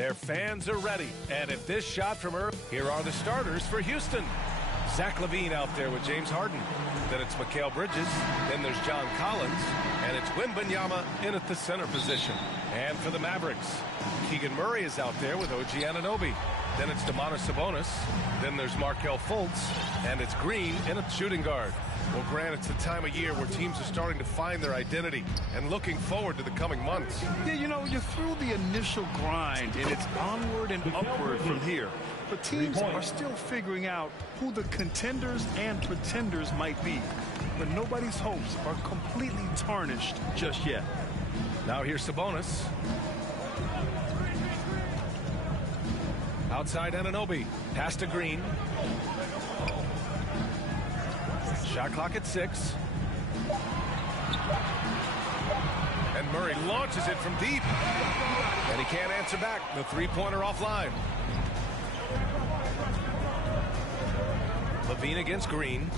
Their fans are ready, and if this shot from Earth, here are the starters for Houston. Zach LaVine out there with James Harden. Then it's Mikal Bridges. Then there's John Collins. And it's Wembanyama in at the center position. And for the Mavericks, Keegan Murray is out there with OG Anunoby. Then it's Domantas Sabonis. Then there's Markelle Fultz. And it's Green in at shooting guard. Well, Grant, it's the time of year where teams are starting to find their identity and looking forward to the coming months. Yeah, you know, you're through the initial grind, and it's onward and upward from here. But teams are still figuring out who the contenders and pretenders might be. But nobody's hopes are completely tarnished just yet. Now here's Sabonis. Outside Anunoby. Pass to Green. Shot clock at 6. And Murray launches it from deep. And he can't answer back. The three-pointer offline. LaVine against Green.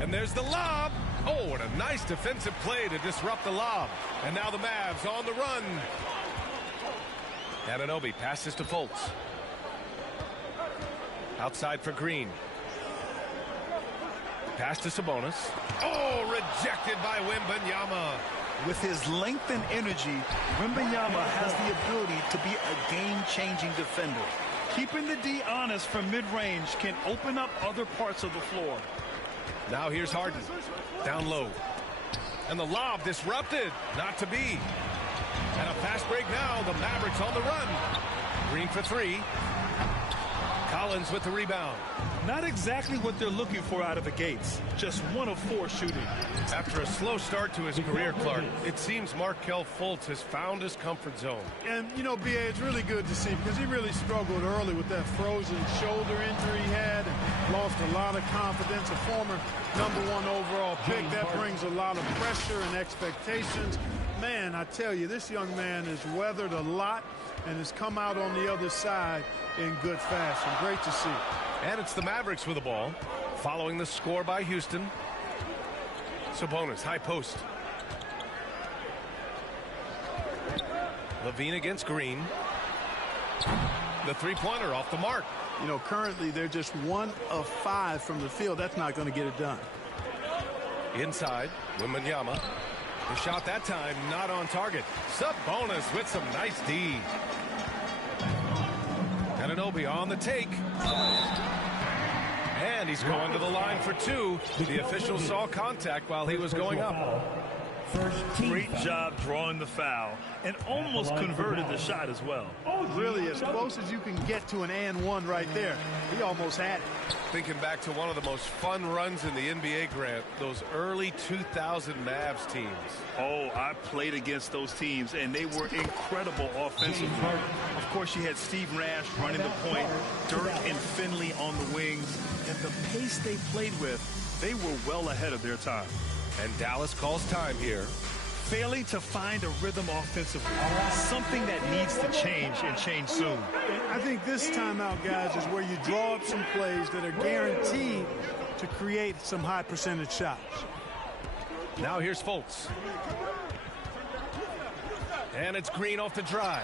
And there's the lob. Oh, and a nice defensive play to disrupt the lob. And now the Mavs on the run. Anunoby passes to Fultz. Outside for Green. Pass to Sabonis. Oh, rejected by Wembanyama. With his length and energy, Wembanyama has the ability to be a game-changing defender. Keeping the D honest from mid-range can open up other parts of the floor. Now here's Harden. Down low. And the lob disrupted. Not to be. And a fast break now. The Mavericks on the run. Green for 3. Collins with the rebound. Not exactly what they're looking for out of the gates. Just 1 of 4 shooting. After a slow start to his career, Clark, it seems Markelle Fultz has found his comfort zone. And, you know, B.A., it's really good to see because he really struggled early with that frozen shoulder injury he had and lost a lot of confidence. A former #1 overall pick. That brings a lot of pressure and expectations. Man, I tell you, this young man has weathered a lot and has come out on the other side in good fashion. Great to see. And it's the Mavericks with the ball, following the score by Houston. Sabonis, high post. LaVine against Green. The three-pointer off the mark. You know, currently they're just 1 of 5 from the field. That's not going to get it done. Inside, Wembanyama. The shot that time not on target. Sabonis with some nice D. Anunoby on the take. And he's going to the line for 2. The official saw contact while he was going up. Great job drawing the foul and almost converted the shot as well. Really as close as you can get to an and 1 right there. He almost had it. Thinking back to one of the most fun runs in the NBA, Grant, those early 2000 Mavs teams. Oh, I played against those teams, and they were incredible offensively. Of course, you had Steve Nash running the point, Dirk and Finley on the wings, and the pace they played with, they were well ahead of their time. And Dallas calls time here. Failing to find a rhythm offensively, something that needs to change and change soon. I think this timeout, guys, is where you draw up some plays that are guaranteed to create some high percentage shots. Now here's Fultz. And it's Green off the drive.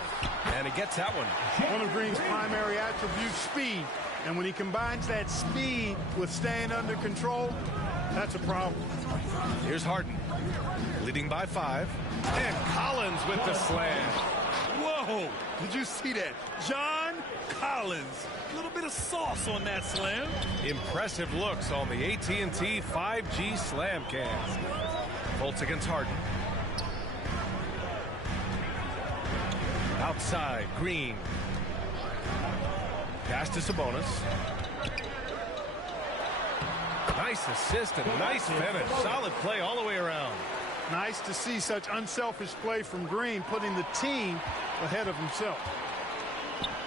And he gets that one. One of Green's primary attributes, speed. And when he combines that speed with staying under control, that's a problem. Here's Harden, leading by 5. And Collins with the slam. Whoa, did you see that? John Collins. A little bit of sauce on that slam. Impressive looks on the AT&T 5G slam cam. Fultz against Harden. Outside, Green. Pass to Sabonis. Nice assist and nice finish. Solid play all the way around. Nice to see such unselfish play from Green, putting the team ahead of himself.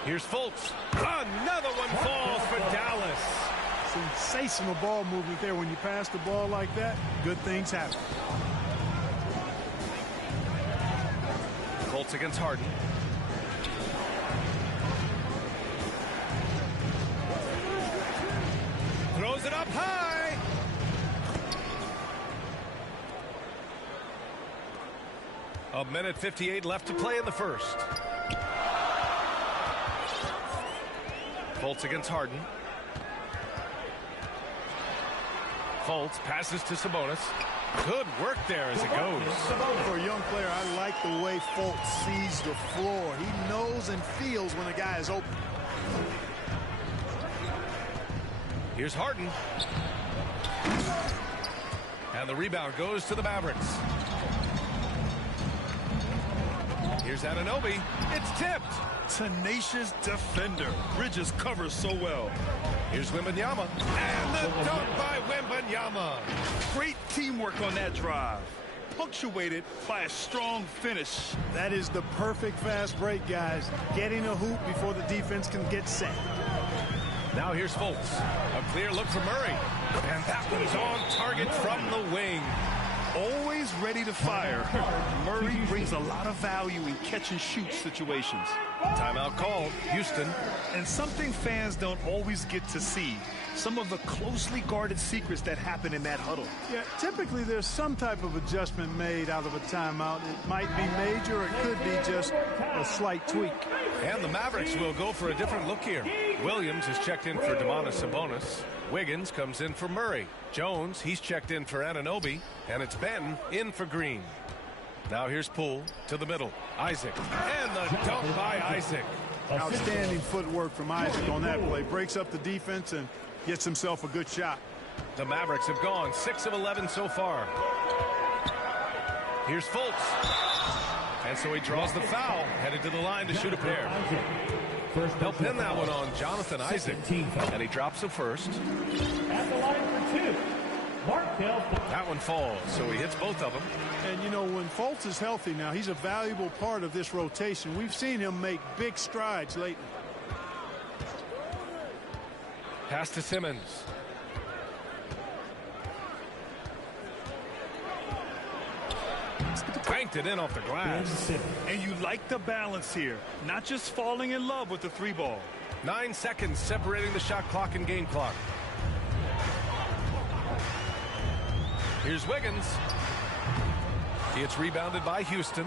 Here's Fultz. Another one falls for Dallas. Sensational ball movement there. When you pass the ball like that, good things happen. Fultz against Harden. Throws it up high. A minute 58 left to play in the first. Fultz against Harden. Fultz passes to Sabonis. Good work there as it goes. For a young player, I like the way Fultz sees the floor. He knows and feels when a guy is open. Here's Harden. And the rebound goes to the Mavericks. Here's Anunoby. It's tipped. Tenacious defender. Bridges covers so well. Here's Wembanyama. And the dunk by Wembanyama. Great teamwork on that drive. Punctuated by a strong finish. That is the perfect fast break, guys. Getting a hoop before the defense can get set. Now here's Fultz. A clear look for Murray. And that one's on target from the wing. Always ready to fire. Murray brings a lot of value in catch-and-shoot situations. Timeout called. Houston. And something fans don't always get to see. Some of the closely guarded secrets that happen in that huddle. Yeah, typically there's some type of adjustment made out of a timeout. It might be major, it could be just a slight tweak. And the Mavericks will go for a different look here. Williams is checked in for Domantas Sabonis. Wiggins comes in for Murray. Jones, he's checked in for Anunoby. And it's Benton in for Green. Now here's Poole to the middle. Isaac. And the dunk by Isaac. Outstanding footwork from Isaac on that play. Breaks up the defense and gets himself a good shot. The Mavericks have gone 6 of 11 so far. Here's Fultz. And so he draws the foul, headed to the line to shoot a pair. They'll pin that one on Jonathan Isaac, and he drops the first. At the line for 2. That one falls, so he hits both of them. And, you know, when Fultz is healthy now, he's a valuable part of this rotation. We've seen him make big strides lately. Pass to Simmons. Banked it in off the glass. And you like the balance here. Not just falling in love with the 3 ball. 9 seconds separating the shot clock and game clock. Here's Wiggins. It's rebounded by Houston.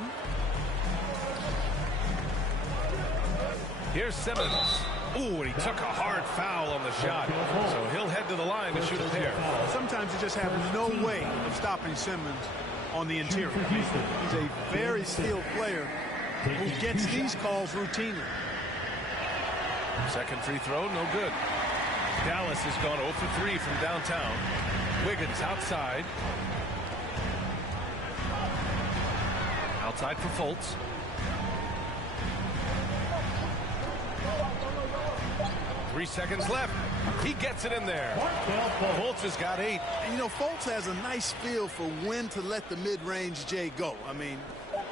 Here's Simmons. Ooh, and he took a hard foul on the shot. So he'll head to the line to shoot a pair. Sometimes you just have no way of stopping Simmons on the interior. He's a very skilled player who gets these calls routinely. Second free throw, no good. Dallas has gone 0 for 3 from downtown. Wiggins outside. Outside for Fultz. Three seconds left. He gets it in there. Fultz has got 8. And, you know, Fultz has a nice feel for when to let the mid-range J go. I mean,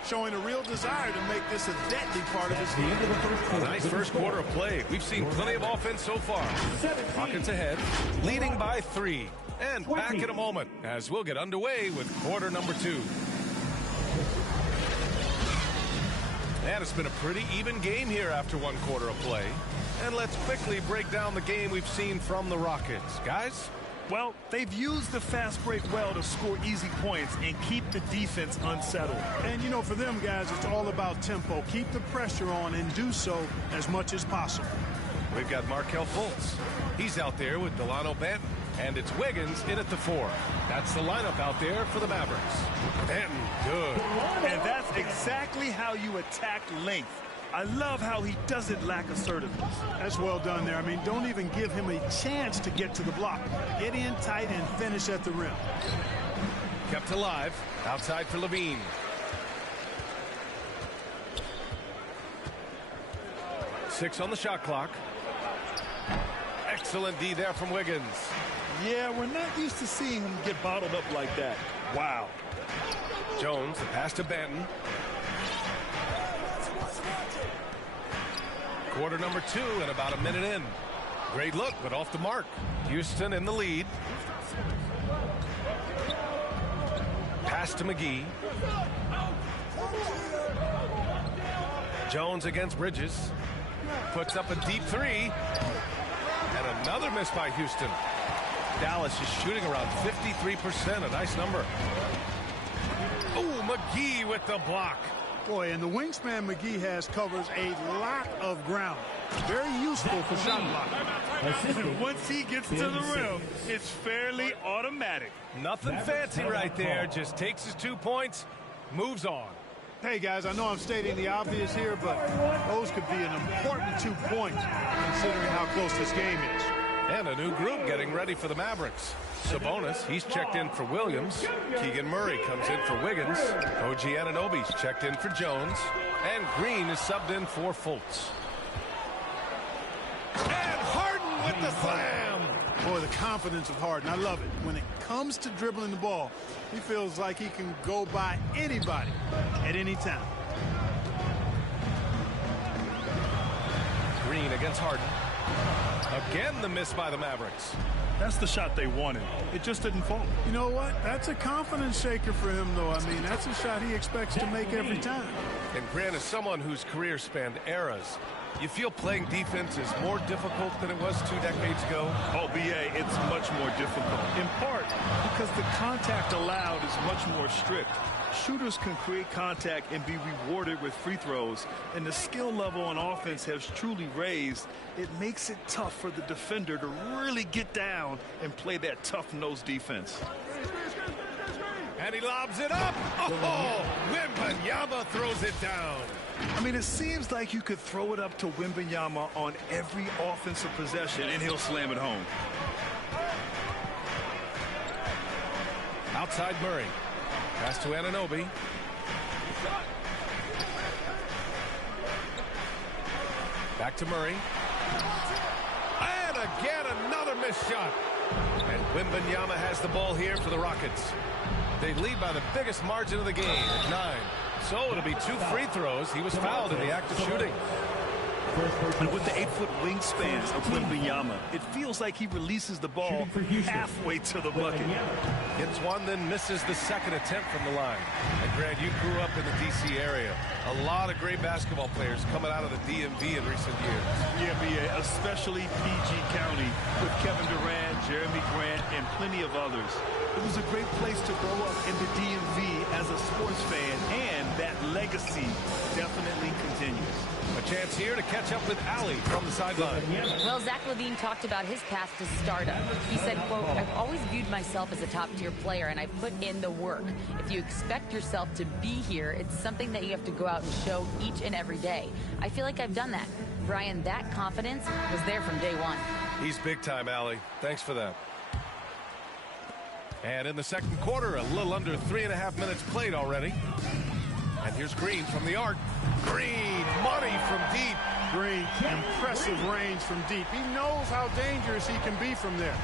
showing a real desire to make this a deadly part of his game. Nice first quarter of play. We've seen plenty of offense so far. Rockets ahead, leading by 3. And back in a moment as we'll get underway with quarter number 2. And it's been a pretty even game here after 1 quarter of play. And let's quickly break down the game we've seen from the Rockets. Guys? Well, they've used the fast break well to score easy points and keep the defense unsettled. And, you know, for them, guys, it's all about tempo. Keep the pressure on and do so as much as possible. We've got Markelle Fultz. He's out there with Delano Benton. And it's Wiggins in at the 4. That's the lineup out there for the Mavericks. Benton, good. And that's exactly how you attack length. I love how he doesn't lack assertiveness. That's well done there. I mean, don't even give him a chance to get to the block. Get in tight and finish at the rim. Kept alive. Outside for Levine. Six on the shot clock. Excellent D there from Wiggins. Yeah, we're not used to seeing him get bottled up like that. Wow. Jones, the pass to Benton. Quarter number 2 and about a minute in. Great look, but off the mark. Houston in the lead. Pass to McGee. Jones against Bridges. Puts up a deep 3. And another miss by Houston. Dallas is shooting around 53%, a nice number. Oh, McGee with the block. Boy, and the wingspan McGee has covers a lot of ground. Very useful for shot blocking. Once he gets to the rim, it's fairly automatic. Nothing fancy right there. Just takes his 2 points, moves on. Hey, guys, I know I'm stating the obvious here, but those could be an important 2 points considering how close this game is. And a new group getting ready for the Mavericks. Sabonis, he's checked in for Williams. Keegan Murray comes in for Wiggins. OG Anunoby's checked in for Jones. And Green is subbed in for Fultz. And Harden with the slam. Boy, the confidence of Harden, I love it. When it comes to dribbling the ball, he feels like he can go by anybody at any time. Green against Harden. Again, the miss by the Mavericks. That's the shot they wanted. It just didn't fall. You know what? That's a confidence shaker for him, though. I mean, that's a shot he expects to make every time. And Grant, as someone whose career spanned eras, you feel playing defense is more difficult than it was 2 decades ago? Oh, BA, it's much more difficult. In part because the contact allowed is much more strict. Shooters can create contact and be rewarded with free throws, and the skill level on offense has truly raised. It makes it tough for the defender to really get down and play that tough-nosed defense. And he lobs it up. Oh, Wembanyama throws it down. I mean, it seems like you could throw it up to Wembanyama on every offensive possession, and he'll slam it home. Outside Murray. Pass to Anunoby. Back to Murray. And again, another missed shot. And Wembanyama has the ball here for the Rockets. They lead by the biggest margin of the game at 9. So it'll be 2 free throws. He was fouled in the act of shooting. And with the 8-foot wingspan of Wembanyama, it feels like he releases the ball halfway to the bucket. Hits one, then misses the second attempt from the line. And Grant, you grew up in the D.C. area. A lot of great basketball players coming out of the DMV in recent years. Yeah, BA, especially PG County with Kevin Durant, Jeremy Grant, and plenty of others. It was a great place to grow up in the DMV as a sports fan, and that legacy definitely continues. A chance here to catch up with Allie from the sideline. Well, Zach LaVine talked about his path to stardom. He said, quote, "I've always viewed myself as a top-tier player, and I've put in the work. If you expect yourself to be here, it's something that you have to go out and show each and every day. I feel like I've done that." Brian, that confidence was there from day one. He's big time, Allie. Thanks for that. And in the second quarter, a little under 3.5 minutes played already. And here's Green from the arc. Green, money from deep. Green, impressive range from deep. He knows how dangerous he can be from there.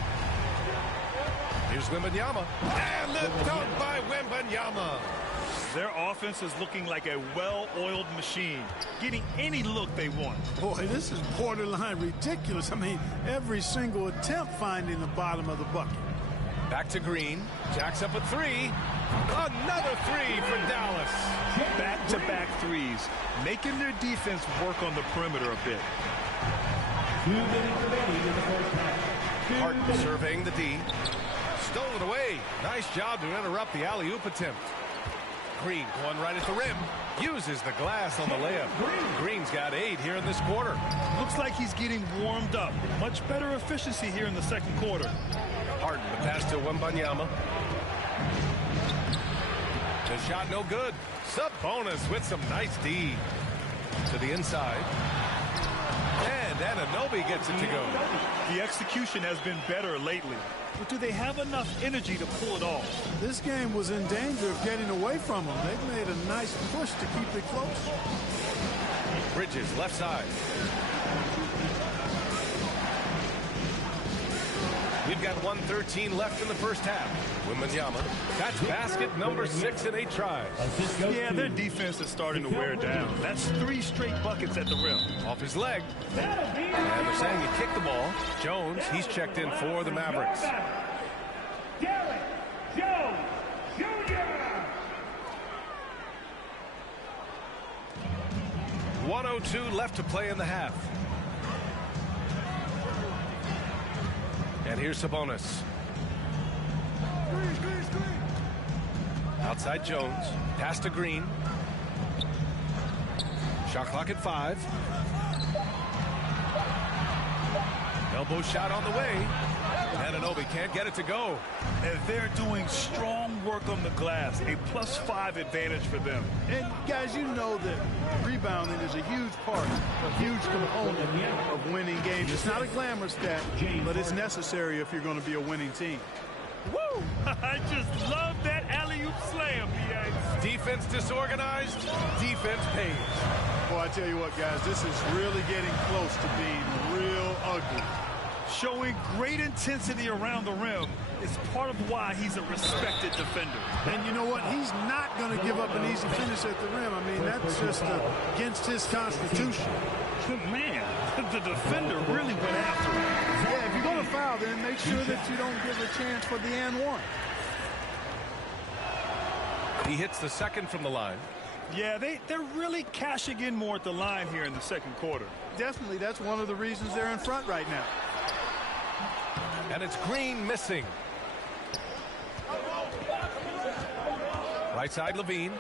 Here's Wembanyama. And the dunk by Wembanyama. Their offense is looking like a well-oiled machine, getting any look they want. Boy, this is borderline ridiculous. I mean, every single attempt finding the bottom of the bucket. Back to Green. Jacks up a 3. Another 3 for Dallas. Back-to-back threes, making their defense work on the perimeter a bit. 2 minutes remaining in the first half. Harden surveying the D. Stole it away. Nice job to interrupt the alley-oop attempt. Green going right at the rim. Uses the glass on the layup. Green's got 8 here in this quarter. Looks like he's getting warmed up. Much better efficiency here in the second quarter. Harden, the pass to Wembanyama. The shot no good. Sabonis with some nice D. To the inside. And Anunoby gets it to go. The execution has been better lately. But do they have enough energy to pull it off? This game was in danger of getting away from them. They've made a nice push to keep it close. Bridges, left side. We've got 1:13 left in the first half. Wembanyama. That's basket number 6 in 8 tries. Yeah, their defense is starting to wear down. That's 3 straight buckets at the rim. Off his leg. And they're saying he kicked the ball. Jones, he's checked in for the Mavericks. Derek Jones Jr. 1:02 left to play in the half. And here's Sabonis. Outside Jones. Pass to Green. Shot clock at 5. Elbow shot on the way. Anunoby can't get it to go. And they're doing strong work on the glass. A +5 advantage for them. And guys, you know that rebounding is a huge part, a huge component of winning games. It's not a glamour stat, but it's necessary if you're going to be a winning team. Woo! I just love that alley-oop slam, B.A. Defense disorganized, defense pays. Boy, I tell you what, guys, this is really getting close to being real ugly. Showing great intensity around the rim is part of why he's a respected defender. And you know what? He's not going to give up an easy finish at the rim. I mean, that's just against his constitution. Man, the defender really went after him. Yeah, if you're going to foul, then make sure that you don't give a chance for the and one. He hits the second from the line. Yeah, they're really cashing in more at the line here in the second quarter. Definitely, that's one of the reasons they're in front right now. And it's Green missing. Right side, Levine.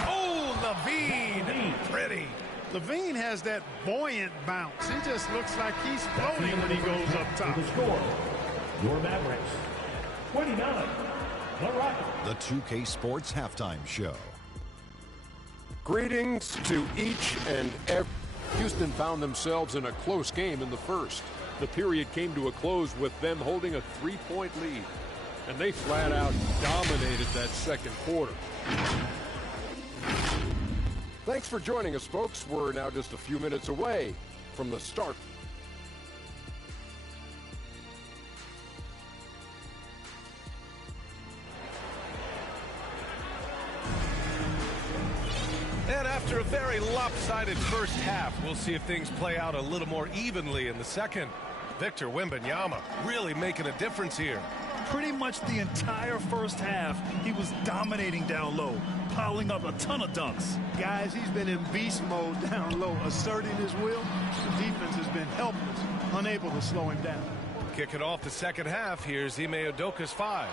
Oh, Levine! Pretty. Levine has that buoyant bounce. He just looks like he's floating when he goes up top. The score, your Mavericks, 29, the Rockets. The 2K Sports Halftime Show. Greetings to each and every. Houston found themselves in a close game in the first. The period came to a close with them holding a 3-point lead, and they flat out dominated that second quarter. Thanks for joining us, folks. We're now just a few minutes away from the start. And after a very lopsided first half, we'll see if things play out a little more evenly in the second. Victor Wembanyama really making a difference here. Pretty much the entire first half, he was dominating down low, piling up a ton of dunks. Guys, he's been in beast mode down low, asserting his will. The defense has been helpless, unable to slow him down. Kicking off the second half, here's Ime Udoka's 5.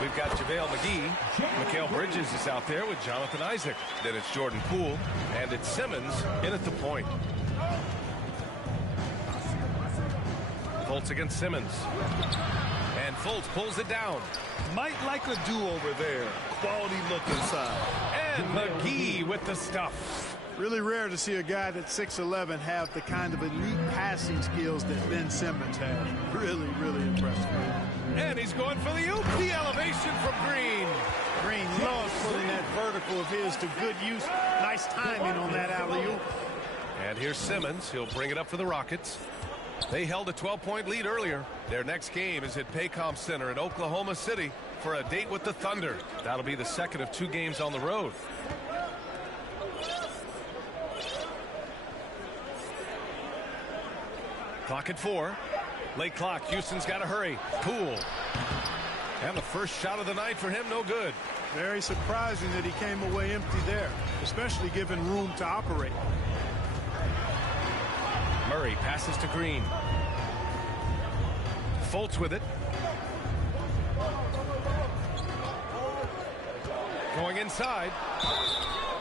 We've got JaVale McGee. Mikal Bridges is out there with Jonathan Isaac. Then it's Jordan Poole, and it's Simmons in at the point. Fultz against Simmons. And Fultz pulls it down. Might like a do-over there. Quality look inside. And McGee with the stuff. Really rare to see a guy that's 6'11" have the kind of elite passing skills that Ben Simmons has. Really, really impressive. And he's going for the oop. The elevation from Green. Green loves putting that vertical of his to good use. Nice timing on that alley-oop. And here's Simmons. He'll bring it up for the Rockets. They held a 12-point lead earlier. Their next game is at Paycom Center in Oklahoma City for a date with the Thunder. That'll be the second of 2 games on the road. Clock at 4. Late clock. Houston's got to hurry. Poole. And the first shot of the night for him, no good. Very surprising that he came away empty there, especially given room to operate. Murray passes to Green. Fultz with it. Going inside.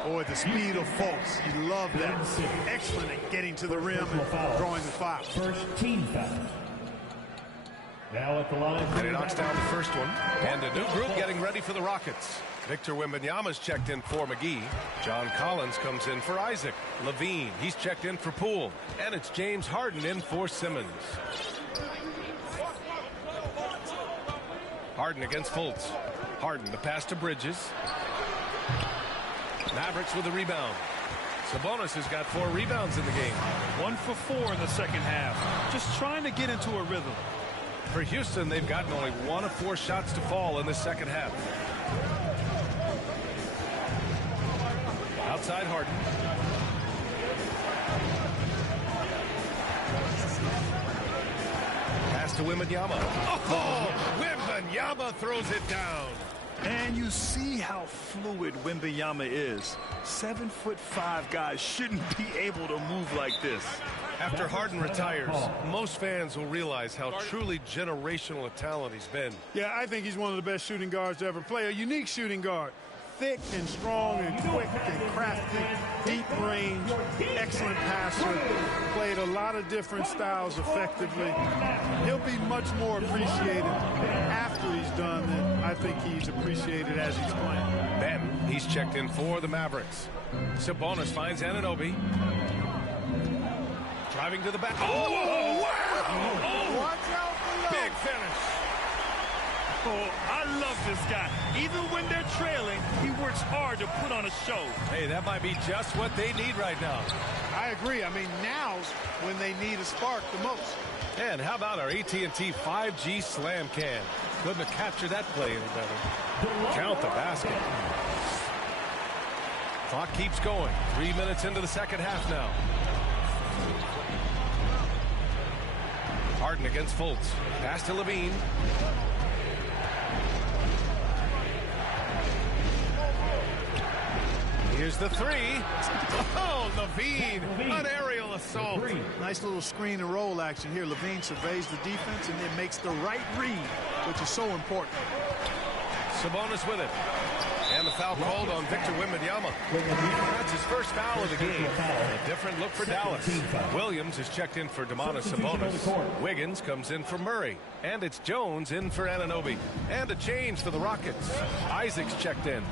Boy, the speed of Fultz. You love that. Excellent at getting to the rim and drawing the foul. First team foul. Now at the line. And he knocks down the first one. And a new group getting ready for the Rockets. Victor Wembanyama's checked in for McGee. John Collins comes in for Isaac. Levine, he's checked in for Poole. And it's James Harden in for Simmons. Harden against Fultz. Harden, the pass to Bridges. Mavericks with a rebound. Sabonis has got 4 rebounds in the game. 1 for 4 in the second half. Just trying to get into a rhythm. For Houston, they've gotten only 1 of 4 shots to fall in the second half. Outside Harden. Pass to Wembanyama. Oh, Wembanyama throws it down. And you see how fluid Wembanyama is. 7'5" guys shouldn't be able to move like this. After Harden retires, most fans will realize how truly generational a talent he's been. Yeah, I think he's one of the best shooting guards to ever play. A unique shooting guard. Thick and strong and quick and crafty. Deep range. Excellent passer. Played a lot of different styles effectively. He'll be much more appreciated after he's done than I think he's appreciated as he's playing. Ben, he's checked in for the Mavericks. Sabonis finds Anunoby. Driving to the back. Oh, wow! Watch out for Big finish. Oh, I love this guy. Even when they're trailing, he works hard to put on a show. Hey, that might be just what they need right now. I agree. I mean, now's when they need a spark the most. And how about our AT&T 5G slam can? Couldn't have captured that play any better. Count the basket. Clock keeps going. 3 minutes into the second half now. Harden against Fultz. Pass to Levine. Here's the three. Oh, Levine. An aerial assault. Nice little screen and roll action here. Levine surveys the defense and then makes the right read, which is so important. Sabonis with it. And the foul called on Victor Wembanyama. That's his first foul of the game. A different look for Dallas. Williams is checked in for Domantas Sabonis. Wiggins comes in for Murray. And it's Jones in for Anunoby. And a change for the Rockets. Isaac's checked in.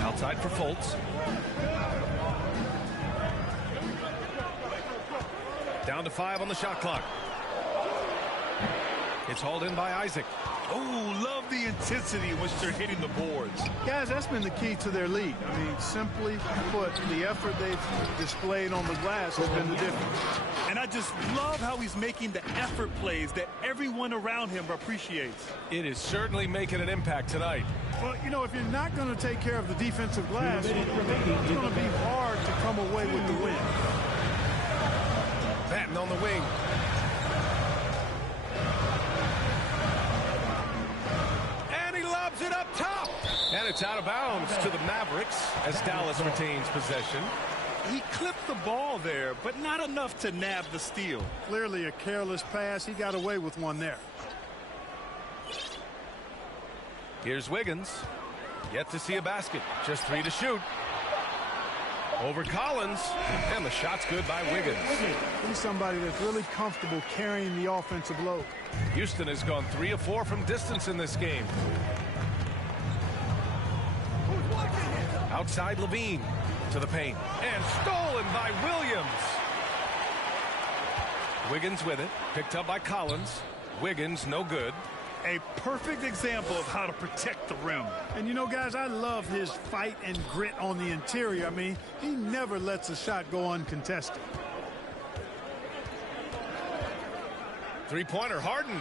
Outside for Fultz. Down to 5 on the shot clock. It's hauled in by Isaac. Oh, love the intensity in which they're hitting the boards. Guys, that's been the key to their lead. I mean, simply put, the effort they've displayed on the glass has been the difference. And I just love how he's making the effort plays that everyone around him appreciates. It is certainly making an impact tonight. Well, you know, if you're not going to take care of the defensive glass, it's going to be hard to come away with the win. Batten on the wing. And he lobs it up top. And it's out of bounds to the Mavericks as Dallas retains possession. He clipped the ball there, but not enough to nab the steal. Clearly a careless pass. He got away with one there. Here's Wiggins. Yet to see a basket. Just 3 to shoot. Over Collins. And the shot's good by Wiggins. He's somebody that's really comfortable carrying the offensive load. Houston has gone 3 of 4 from distance in this game. Outside Levine. To the paint. And stolen by Williams. Wiggins with it. Picked up by Collins. Wiggins no good. A perfect example of how to protect the rim. And you know, guys, I love his fight and grit on the interior. I mean, he never lets a shot go uncontested. Three-pointer, Harden.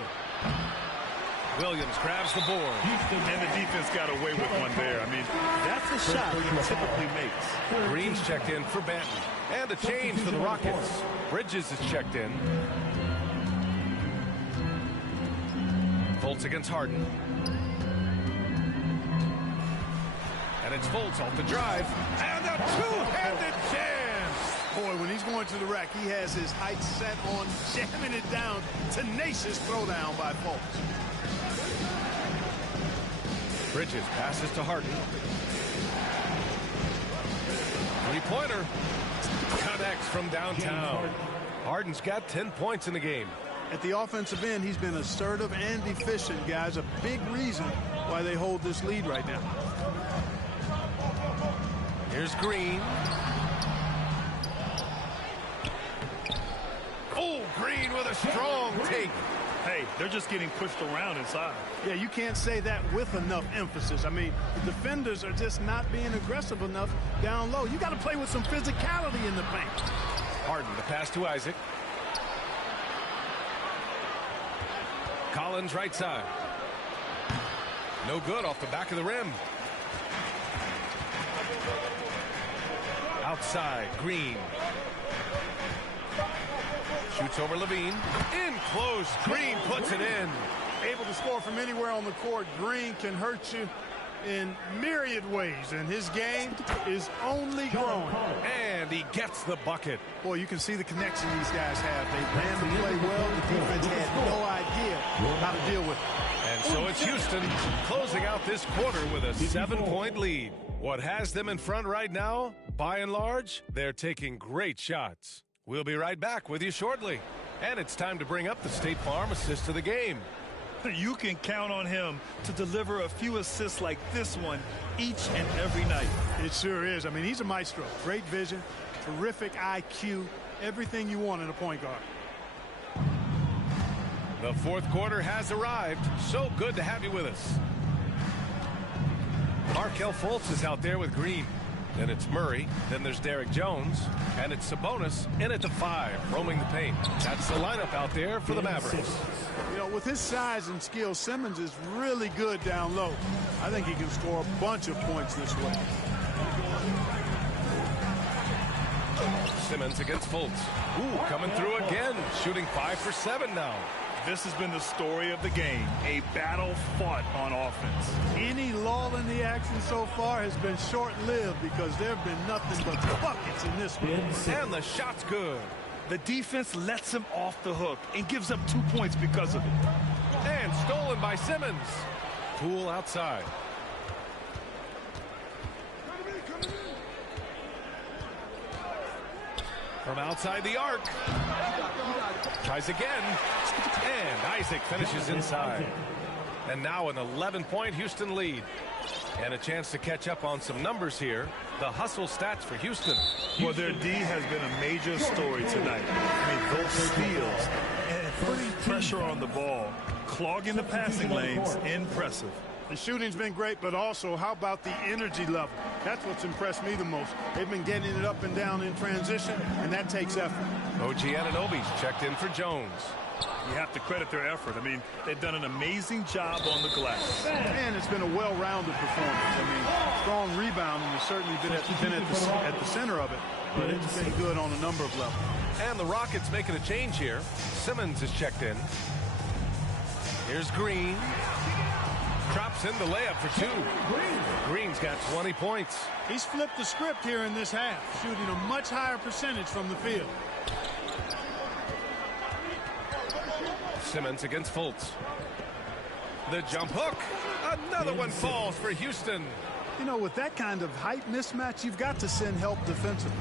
Williams grabs the board. And the defense got away with one there. I mean, that's a shot he typically makes. Green's checked in for Banton. And a change for the Rockets. Bridges is checked in. Fultz against Harden. And it's Fultz off the drive. And a two-handed jam. Boy, when he's going to the rack, he has his height set on jamming it down. Tenacious throwdown by Fultz. Bridges passes to Harden. Three-pointer. Connects from downtown. Harden's got 10 points in the game. At the offensive end, he's been assertive and efficient, guys. A big reason why they hold this lead right now. Here's Green. Oh, Green with a strong take. Hey, they're just getting pushed around inside. Yeah, you can't say that with enough emphasis. I mean, the defenders are just not being aggressive enough down low. You got to play with some physicality in the paint. Harden, the pass to Isaac. Collins right side. No good off the back of the rim. Outside, Green. Shoots over Levine. In close, Green puts it in. Able to score from anywhere on the court. Green can hurt you in myriad ways, and his game is only growing. And he gets the bucket. Boy, you can see the connection these guys have. They ran the play well. The defense had no idea how to deal with it. And so it's Houston closing out this quarter with a 7-point lead. What has them in front right now, by and large, they're taking great shots. We'll be right back with you shortly. And it's time to bring up the State Farm assist of the game. You can count on him to deliver a few assists like this one each and every night. It sure is. I mean, he's a maestro. Great vision, terrific IQ, everything you want in a point guard. The fourth quarter has arrived. So good to have you with us. Markelle Fultz is out there with Green. Then it's Murray. Then there's Derek Jones. And it's Sabonis in at the 5, roaming the paint. That's the lineup out there for the Mavericks. You know, with his size and skill, Simmons is really good down low. I think he can score a bunch of points this way. Simmons against Fultz. Ooh, coming through again. Shooting 5 for 7 now. This has been the story of the game, a battle fought on offense. Any lull in the action so far has been short-lived because there have been nothing but buckets in this one. And the shot's good. The defense lets him off the hook and gives up 2 points because of it. And stolen by Simmons. Poole outside. From outside the arc. Tries again. And Isaac finishes inside. And now an 11-point Houston lead. And a chance to catch up on some numbers here. The hustle stats for Houston. Well, their D has been a major story tonight. I mean, those steals and putting pressure on the ball, clogging the passing lanes, impressive. The shooting's been great, but also how about the energy level? That's what's impressed me the most. They've been getting it up and down in transition, and that takes effort. OG Anunoby's checked in for Jones. You have to credit their effort. I mean, they've done an amazing job on the glass. And it's been a well-rounded performance. I mean, strong rebounding has certainly been at the center of it, but it's been good on a number of levels. And the Rockets making a change here. Simmons is checked in. Here's Green. Drops in the layup for 2. Green's got 20 points. He's flipped the script here in this half, shooting a much higher percentage from the field. Simmons against Fultz. The jump hook. Another one falls for Houston. You know, with that kind of height mismatch, you've got to send help defensively.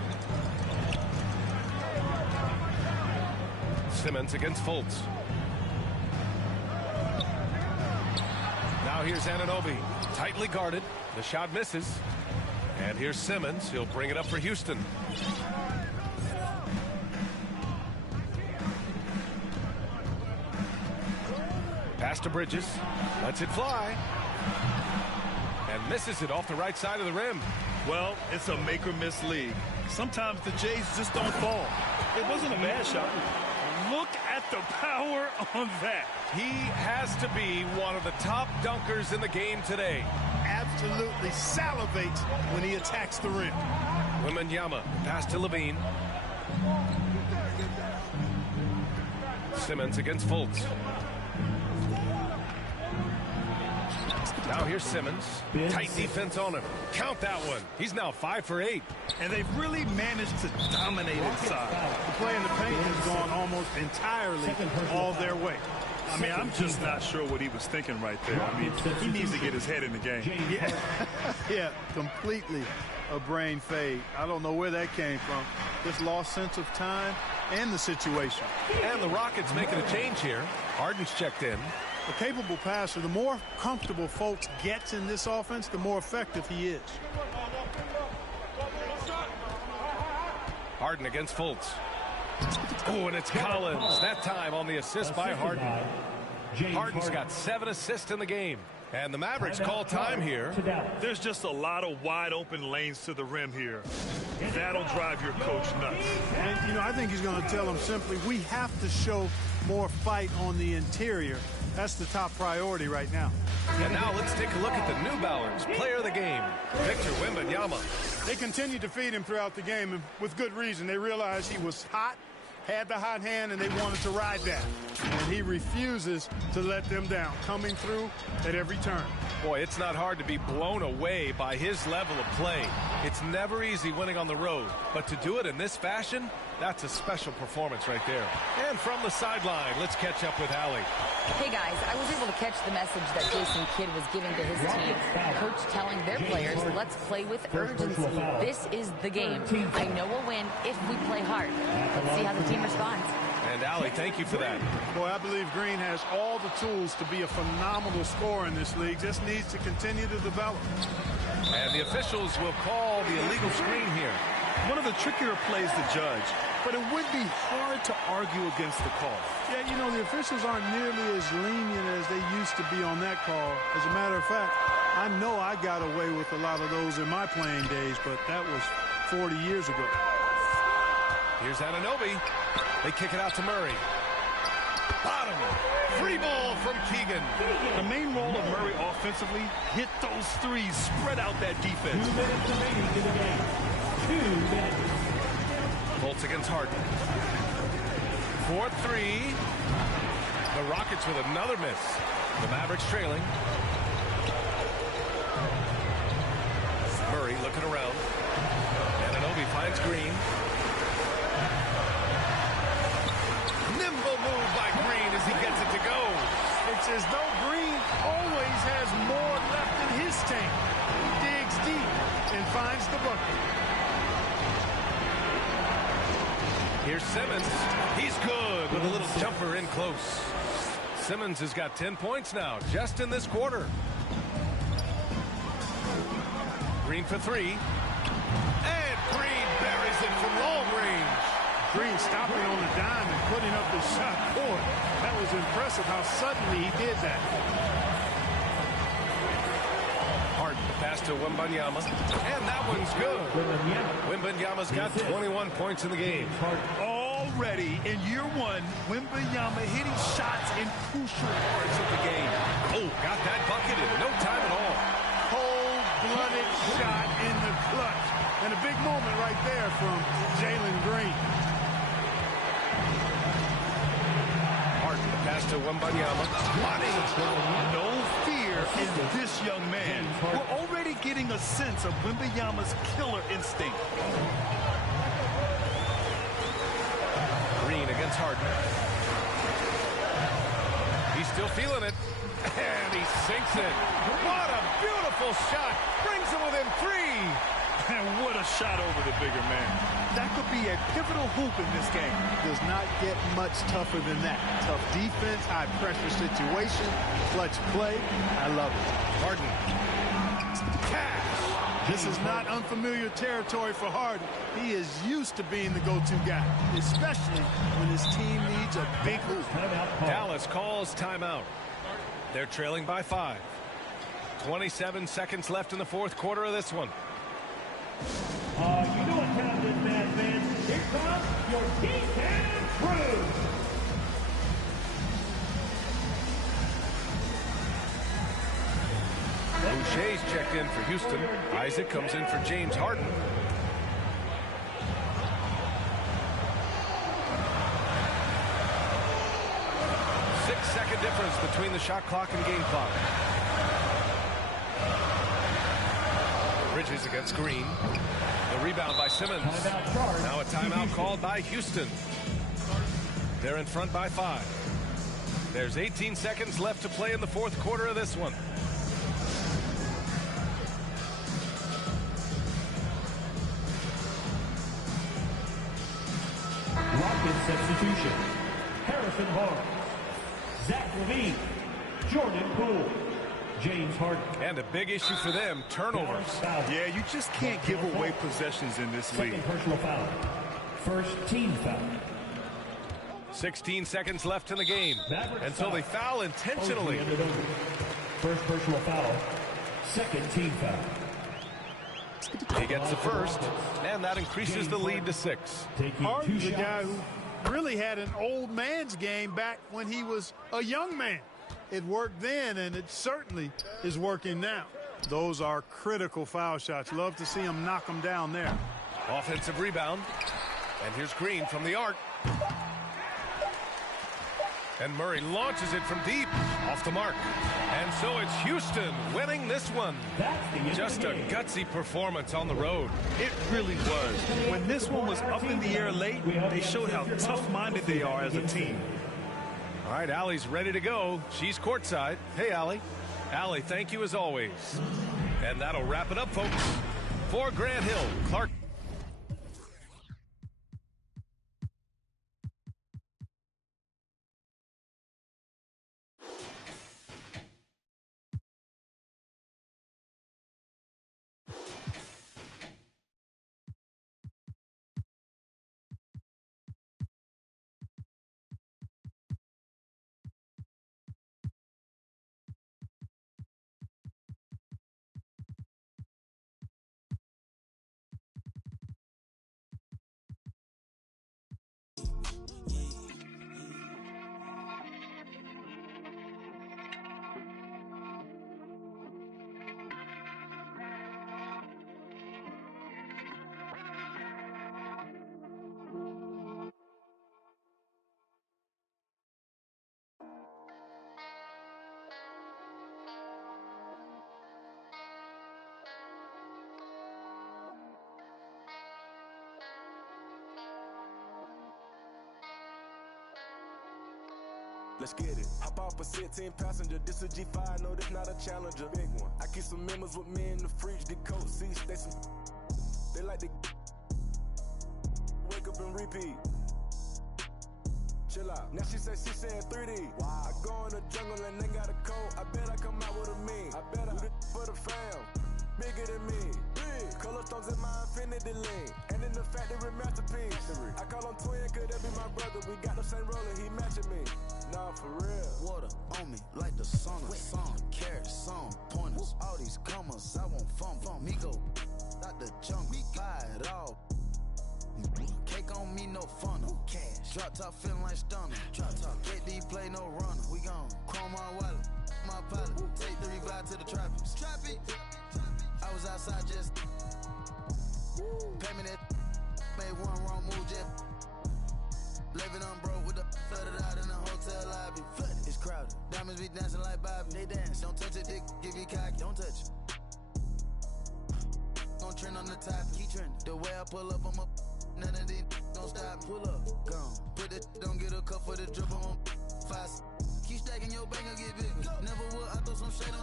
Simmons against Fultz. Now here's Anunoby. Tightly guarded. The shot misses. And here's Simmons. He'll bring it up for Houston. Pass to Bridges. Lets it fly. And misses it off the right side of the rim. Well, it's a make-or-miss league. Sometimes the Jays just don't fall. It wasn't a bad shot. Look at the power on that. He has to be one of the top dunkers in the game today. Absolutely salivates when he attacks the rim. Wembanyama, pass to Levine. Simmons against Fultz. Now here's Simmons. Tight defense on him. Count that one. He's now 5 for 8. And they've really managed to dominate inside. The play in the paint has gone almost entirely all their way. I mean, I'm just not sure what he was thinking right there. I mean, he needs to get his head in the game. Yeah, completely a brain fade. I don't know where that came from. Just lost sense of time and the situation. And the Rockets making a change here. Harden's checked in. A capable passer, the more comfortable Fultz gets in this offense, the more effective he is. Harden against Fultz. Oh, and it's Collins. That time on the assist by Harden. Harden's got 7 assists in the game. And the Mavericks call time here. There's just a lot of wide open lanes to the rim here. That'll drive your coach nuts. And, you know, I think he's going to tell them simply, we have to show more fight on the interior. That's the top priority right now. And now let's take a look at the New Balance player of the game, Victor Wembanyama. They continued to feed him throughout the game, and with good reason. They realized he was hot, had the hot hand, and they wanted to ride that. And he refuses to let them down, coming through at every turn. Boy, it's not hard to be blown away by his level of play. It's never easy winning on the road, but to do it in this fashion, That's a special performance right there. And from the sideline, let's catch up with Allie. Hey guys, I was able to catch the message that Jason Kidd was giving to his team. Coach telling their players, let's play with urgency. This is the game. I know we'll win if we play hard. Let's see how the team responds. And Allie, thank you for that. Boy, I believe Green has all the tools to be a phenomenal scorer in this league. Just needs to continue to develop. And the officials will call the illegal screen here. One of the trickier plays to judge, but it would be hard to argue against the call. Yeah, you know, the officials aren't nearly as lenient as they used to be on that call. As a matter of fact, I know I got away with a lot of those in my playing days, but that was 40 years ago. Here's Anunoby. They kick it out to Murray. Bottom. Free ball from Keegan. The main role of Murray offensively, hit those threes, spread out that defense. 2 minutes remaining in the game. 2 minutes. Bolts against Harden. 4-3. The Rockets with another miss. The Mavericks trailing. Murray looking around. Anunoby finds Green. Nimble move by Green as he gets it to go. It's as though Green always has more left in his tank. Digs deep and finds the bucket. Here's Simmons. He's good with a little jumper in close. Simmons has got 10 points now, just in this quarter. Green for three. And Green buries it from long range. Green stopping on the dime and putting up his shot. Boy, that was impressive how suddenly he did that. Harden pass to Wembanyama. And that one's good. Wembanyama's got 21 points in the game. Already in year one, Wembanyama hitting shots in crucial parts of the game. Oh, got that bucket in no time at all. Cold-blooded shot in the clutch. And a big moment right there from Jalen Green. Harden pass to Wembanyama. Money. No fear in this young man. We're already getting a sense of Wembanyama's killer instinct. Green against Harden. He's still feeling it. And he sinks it. What a beautiful shot. Brings him within three. And what a shot over the bigger man. That could be a pivotal hoop in this game. Does not get much tougher than that. Tough defense, high pressure situation, clutch play. I love it. Harden. Cash. This is not unfamiliar territory for Harden. He is used to being the go-to guy, especially when his team needs a big hoop. Dallas calls timeout. They're trailing by 5. 27 seconds left in the fourth quarter of this one. You know what time it is, man, fans. Here comes your T-Cannon crew. Boucher's checked in for Houston. Isaac comes in for James Harden. Six-second difference between the shot clock and game clock. Bridges against Green. The rebound by Simmons. Now a timeout called by Houston. They're in front by 5. There's 18 seconds left to play in the fourth quarter of this one. Rocket substitution. Harrison Barnes. Zach LaVine. Jordan Poole. James Harden. And a big issue for them, turnovers. Yeah, you just can't give away possessions in this league. Second personal foul. First team foul. 16 seconds left in the game until they foul intentionally. First personal foul. Second team foul. He gets the first, and that increases the lead to 6. Harden's a guy who really had an old man's game back when he was a young man. It worked then, and it certainly is working now. Those are critical foul shots. Love to see him knock them down there. Offensive rebound. And here's Green from the arc. And Murray launches it from deep, off the mark. And so it's Houston winning this one. Just a gutsy performance on the road. It really was. When this one was up in the air late, they showed how tough-minded they are as a team. All right, Allie's ready to go. She's courtside. Hey, Allie. Allie, thank you as always. And that'll wrap it up, folks. For Grant Hill, Clark. Let's get it. Hop off a 16 passenger. This a G5, no, this not a Challenger. Big one. I keep some members with me in the fridge. The coat seats, they like to wake up and repeat. Chill out. Now she saying 3D. Wow. I go in the jungle and they got a code. I bet I come out with a mean. I bet I do this for the fam. Bigger than me. Big. Color stones in my infinity link. And in the factory masterpiece. I call him twin, could that be my brother? We got the same roller, he matching me. Nah, for real. Water on me like the sun of sun. Carrots, some pointers. All these commas, I want fun. Me go out the junk, buy it all. Cake on me, no funnel. Cash. Drop top feeling like stunner. Drop top. KD play no runner. We gon' chrome my wallet, my pilot. Take 3 vibe to the traffic. Strap it. I was outside just pay me that. Made one wrong move just. Living on broke with the flooded out in the hotel lobby. Flooded. It's crowded. Diamonds be dancing like Bobby. They dance. Don't touch it, dick. Give you cocky. Don't touch it. Gon' trend on the top. Keep trending. The way I pull up, I'm up. None of these gon' stop. Pull up. Gone. Put it. Don't get a cup for the drip on 5. Keep stacking your bank and get big. Never would. I throw some shade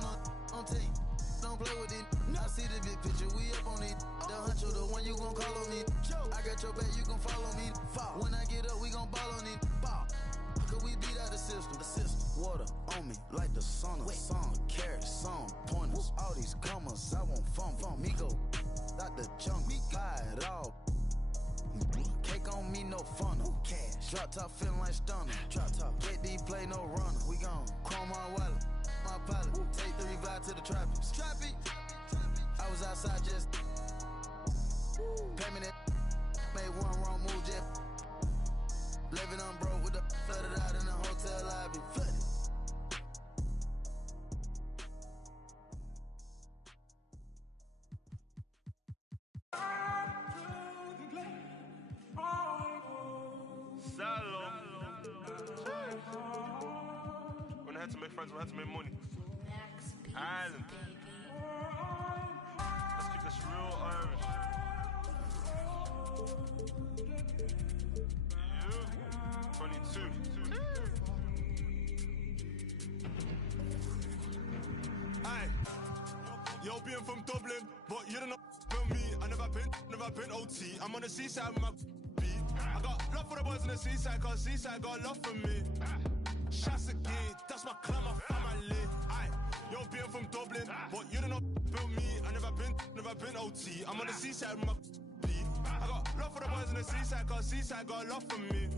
on team. Don't play with it. I see the big picture. We up on it. The huncho, the one you gon' call on me. I got your back, you gon' follow me. When I get up, we gon' ball on it. Cause we beat out the system. Water on me like the sun of sun. Carrots, some pointers. All these commas, I want fun. Me go out the junk, buy it all. Cake on me, no funnel. Cash. Drop top feeling like stunner. Drop top. KD play no runner. We gon' chrome my wallet, my pilot. Take 3 vibe to the traffic. Strap it. I was outside just pay me that. Made one wrong move just. Living on broke with the flooded out in the hotel lobby. Flooded. When I had to make friends, we had to make money. Island. Let's keep this real Irish. Yeah. 22. Aye. Yo, being from Dublin, but you don't know about me. I never been OT. I'm on the seaside with my beat. I got love for the boys on the seaside, cause seaside got love for me. Shots again, that's my clan, my family. Aye. Yo, being from Dublin, but you don't know about me. I never been OT. I'm on the seaside with my beat. I got love for the boys on the seaside, cause seaside got love for me.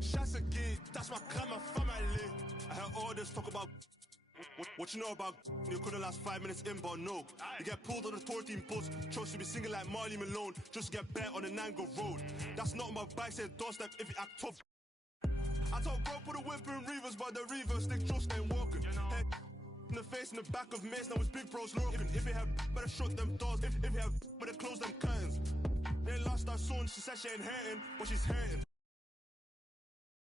Shots again, that's my clan, my family. I heard all this talk about what you know about you couldn't last 5 minutes in, but no. You get pulled on the tour team bus, chose to be singing like Marley Malone, just to get bet on the Nango Road. That's not on my bike, said doorstep if you act tough. I told bro put a whip in Reavers, but the Reavers stick just ain't walking. Head in the face in the back of Mace, now it's big bros lurking. If you have better shut them doors, if you have better close them curtains. Then last I saw her, she said she ain't hurting, but she's hurting.